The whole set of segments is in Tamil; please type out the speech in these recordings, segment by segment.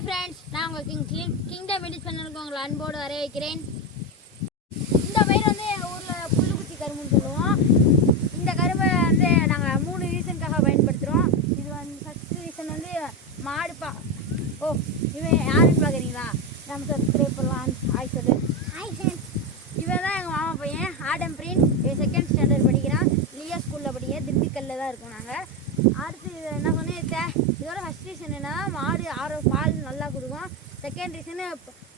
ஹாய் ஃப்ரெண்ட்ஸ், நான் உங்கள் கிங்டம் எடிட் பண்ணலுக்கு உங்களை அன்போடு வர வைக்கிறேன். இந்த பயிர் வந்து எங்கள் ஊரில் புல்லுக்குச்சி கரும்புன்னு சொல்லுவோம். இந்த கரும்பை வந்து நாங்கள் 3 ரீசனுக்காக பயன்படுத்துகிறோம். இது வந்து ஃபஸ்ட்டு ரீசன் வந்து மாடு இவன் யாருன்னு பார்க்குறீங்களா? நம்ம சப்ஸ்கிரைப் பண்ணலாம். ஹாய் சொல்லு. ஹாய் ஃப்ரெண்ட்ஸ், இவன் தான் எங்கள் மாமா பையன் ஆடம் பிரின்ஸ். இவன் 2nd ஸ்டாண்டர்ட் படிக்கிறான். லியா ஸ்கூலில் படிக்க திண்டுக்கல்ல தான் இருக்கோம் நாங்கள். அடுத்து என்ன சொன்னேன், இதோட ஃபஸ்ட் ரீசன் என்னன்னா மாடு பால் நல்லா கொடுக்கும். செகண்ட் ரீசனு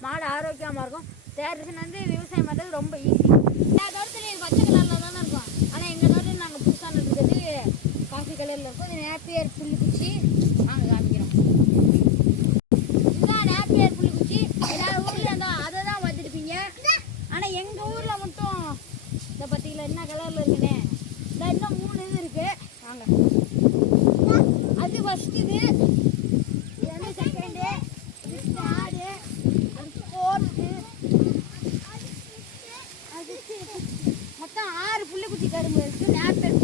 மாடு ஆரோக்கியமாக இருக்கும். தேர்ட் ரீசன் வந்து விவசாயம் பண்ணுறது ரொம்ப ஈஸி. எல்லா தோட்டத்துலையும் பச்சை கலரில் தானே இருக்கும். ஆனால் எங்கள் தோட்டத்தில் நாங்கள் புதுசாக நட்டுருக்கிறது காஃபி கலரில் இருக்கும். இது நேப்பியர் புல்லுக்குச்சி நாங்கள் காமிக்கிறோம். இதுதான் நேப்பியர் புல்லுக்குச்சி. எல்லா ஊரில் அதை தான் பார்த்துருப்பீங்க. ஆனால் எங்கள் ஊரில் மட்டும் இதை பார்த்தீங்களா என்ன கலரில் இருக்குன்னு. இந்த இன்னும் 3 இது இருக்குது. வாங்க, அது ஃபஸ்ட்டு இது வந்து செகண்டு, இது தேர்டு, அது 4த்து, அது மொத்தம் 6 புல்லுக்குச்சி கரும்பு இருக்குது. நேப்பியர்